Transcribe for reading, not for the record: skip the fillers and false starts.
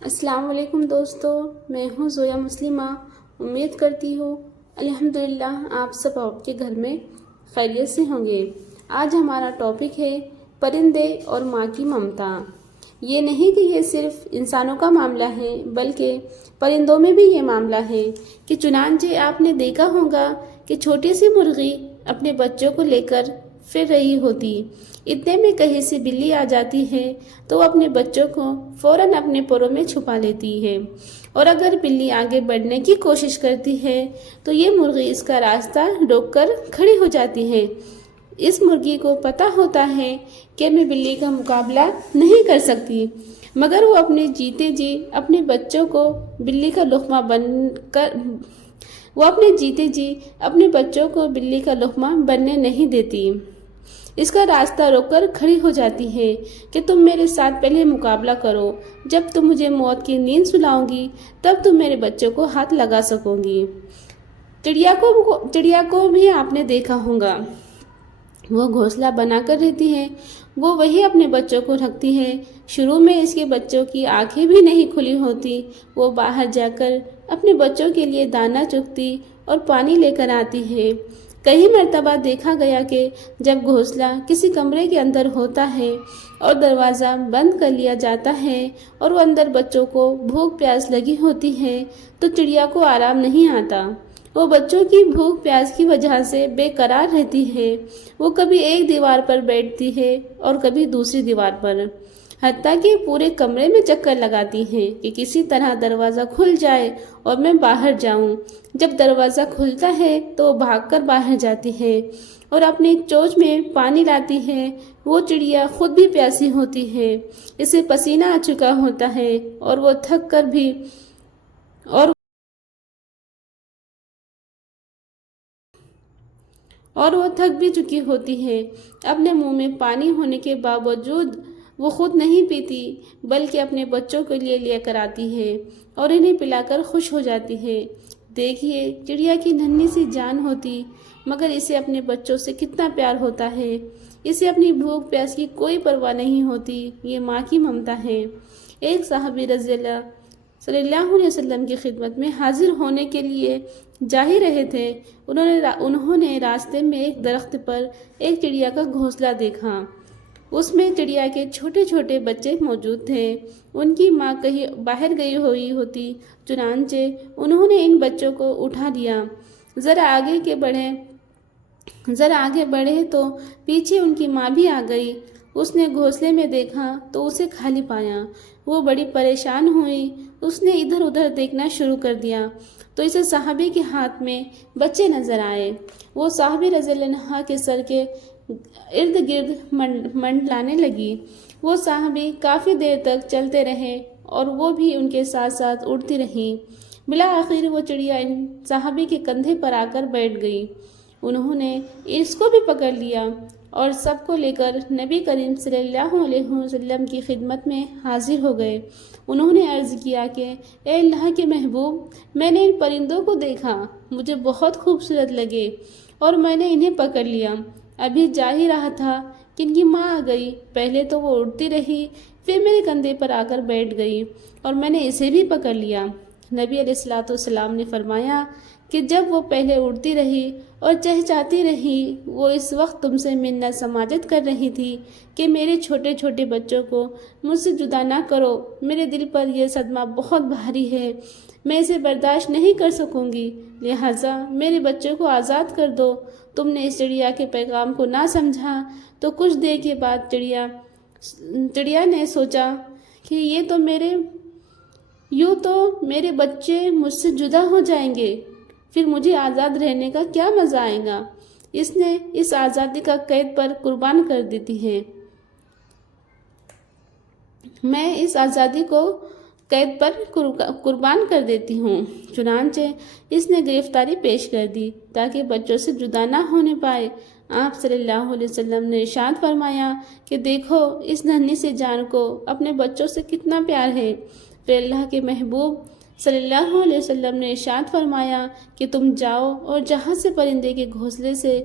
السلام علیکم دوستو، میں ہوں زویا مسلمہ۔ امید کرتی ہوں الحمدللہ آپ سب آپ کے گھر میں خیریت سے ہوں گے۔ آج ہمارا ٹاپک ہے پرندے اور ماں کی ممتا۔ یہ نہیں کہ یہ صرف انسانوں کا معاملہ ہے، بلکہ پرندوں میں بھی یہ معاملہ ہے کہ چنانچہ آپ نے دیکھا ہوگا کہ چھوٹی سی مرغی اپنے بچوں کو لے کر پھر رہی ہوتی، اتنے میں کہیں سے بلی آ جاتی ہے تو وہ اپنے بچوں کو فوراً اپنے پروں میں چھپا لیتی ہے، اور اگر بلی آگے بڑھنے کی کوشش کرتی ہے تو یہ مرغی اس کا راستہ روک کر کھڑی ہو جاتی ہے۔ اس مرغی کو پتہ ہوتا ہے کہ میں بلی کا مقابلہ نہیں کر سکتی، مگر وہ اپنے جیتے جی اپنے بچوں کو بلی کا لقمہ بننے نہیں دیتی۔ اس کا راستہ روک کر کھڑی ہو جاتی ہے کہ تم میرے ساتھ پہلے مقابلہ کرو، جب تم مجھے موت کی نیند سلاؤ گی تب تم میرے بچوں کو ہاتھ لگا سکو گی۔ چڑیا کو بھی آپ نے دیکھا ہوگا، وہ گھونسلہ بنا کر رہتی ہے، وہ وہی اپنے بچوں کو رکھتی ہے۔ شروع میں اس کے بچوں کی آنکھیں بھی نہیں کھلی ہوتی، وہ باہر جا کر اپنے بچوں کے لیے دانہ چگتی اور پانی لے کر آتی ہے۔ کئی مرتبہ دیکھا گیا کہ جب گھونسلہ کسی کمرے کے اندر ہوتا ہے اور دروازہ بند کر لیا جاتا ہے اور وہ اندر بچوں کو بھوک پیاس لگی ہوتی ہے تو چڑیا کو آرام نہیں آتا۔ وہ بچوں کی بھوک پیاس کی وجہ سے بے قرار رہتی ہے، وہ کبھی ایک دیوار پر بیٹھتی ہے اور کبھی دوسری دیوار پر، حتیٰ کہ پورے کمرے میں چکر لگاتی ہیں کہ کسی طرح دروازہ کھل جائے اور میں باہر جاؤں۔ جب دروازہ کھلتا ہے تو وہ بھاگ کر باہر جاتی ہے اور اپنی چونچ میں پانی لاتی ہے۔ وہ چڑیا خود بھی پیاسی ہوتی ہے، اسے پسینہ آ چکا ہوتا ہے اور وہ تھک بھی چکی ہوتی ہے۔ اپنے منہ میں پانی ہونے کے باوجود وہ خود نہیں پیتی، بلکہ اپنے بچوں کے لیے لے کر آتی ہے اور انہیں پلا کر خوش ہو جاتی ہے۔ دیکھیے چڑیا کی ننھی سی جان ہوتی، مگر اسے اپنے بچوں سے کتنا پیار ہوتا ہے، اسے اپنی بھوک پیاس کی کوئی پرواہ نہیں ہوتی۔ یہ ماں کی ممتا ہے۔ ایک صحابی رضی اللہ صلی اللہ علیہ وسلم کی خدمت میں حاضر ہونے کے لیے جا ہی رہے تھے، انہوں نے راستے میں ایک درخت پر ایک چڑیا کا گھونسلہ دیکھا۔ اس میں چڑیا کے چھوٹے چھوٹے بچے موجود تھے، ان کی ماں کہیں باہر گئی ہوئی ہوتی، چنانچہ انہوں نے ان بچوں کو اٹھا لیا۔ ذرا آگے بڑھے تو پیچھے ان کی ماں بھی آ گئی۔ اس نے گھونسلے میں دیکھا تو اسے خالی پایا، وہ بڑی پریشان ہوئی۔ اس نے ادھر ادھر دیکھنا شروع کر دیا تو اسے صحابی کے ہاتھ میں بچے نظر آئے۔ وہ صحابی رضی اللہ عنہ کے سر کے ارد گرد منڈلانے لگی۔ وہ صحابی کافی دیر تک چلتے رہے اور وہ بھی ان کے ساتھ ساتھ اڑتی رہی۔ بالآخر وہ چڑیا ان صحابی کے کندھے پر آ کر بیٹھ گئی۔ انہوں نے اس کو بھی پکڑ لیا اور سب کو لے کر نبی کریم صلی اللہ علیہ وسلم کی خدمت میں حاضر ہو گئے۔ انہوں نے عرض کیا کہ اے اللہ کے محبوب، میں نے ان پرندوں کو دیکھا، مجھے بہت خوبصورت لگے اور میں نے انہیں پکڑ لیا۔ ابھی جا ہی رہا تھا کہ ان کی ماں آ گئی، پہلے تو وہ اڑتی رہی، پھر میرے کندھے پر آ کر بیٹھ گئی اور میں نے اسے بھی پکڑ لیا۔ نبی علیہ السلام نے فرمایا کہ جب وہ پہلے اڑتی رہی اور چہچاتی رہی، وہ اس وقت تم سے منت سماجت کر رہی تھی کہ میرے چھوٹے چھوٹے بچوں کو مجھ سے جدا نہ کرو، میرے دل پر یہ صدمہ بہت بھاری ہے، میں اسے برداشت نہیں کر سکوں گی، لہٰذا میرے بچوں کو آزاد کر دو۔ تم نے اس چڑیا کے پیغام کو نہ سمجھا۔ تو کچھ دیر کے بعد چڑیا نے سوچا کہ یوں تو میرے بچے مجھ سے جدا ہو جائیں گے، پھر مجھے آزاد رہنے کا کیا مزہ آئے گا۔ اس نے اس آزادی کا قید پر قربان کر دیتی ہے، میں اس آزادی کو قید پر قربان کر دیتی ہوں۔ چنانچہ اس نے گرفتاری پیش کر دی تاکہ بچوں سے جدا نہ ہونے پائے۔ آپ صلی اللہ علیہ وسلم نے ارشاد فرمایا کہ دیکھو اس ننھی سی جان کو اپنے بچوں سے کتنا پیار ہے۔ پھر اللہ کے محبوب صلی اللہ علیہ وسلم نے ارشاد فرمایا کہ تم جاؤ اور جہاں سے پرندے کے گھونسلے سے